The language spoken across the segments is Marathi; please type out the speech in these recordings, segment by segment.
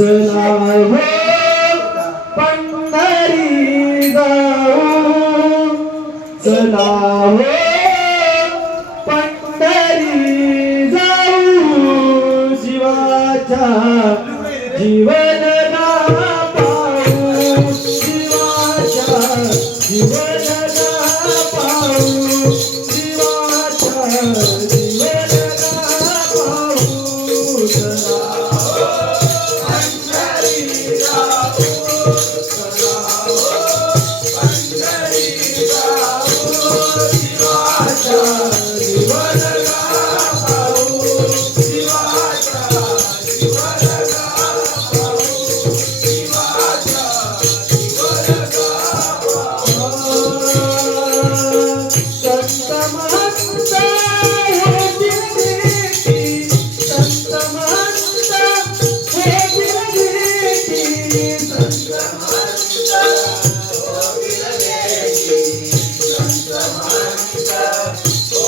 चला हो पंढरी जाऊ चला हो पंढरी जाऊ जीवाच्या जीवन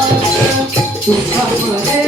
Thank you.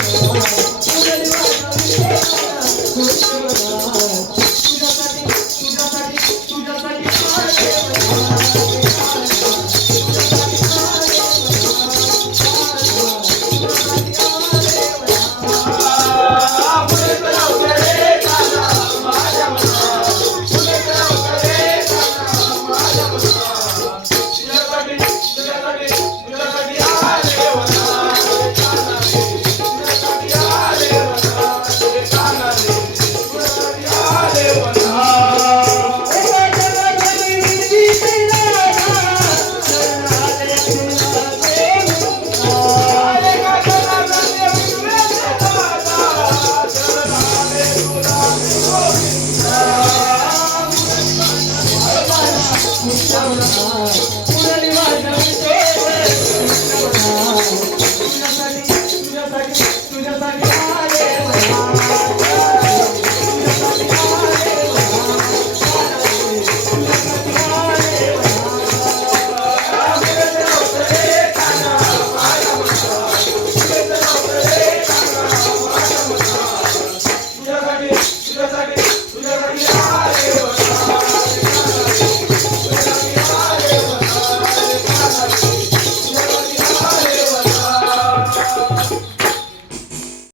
Thank you.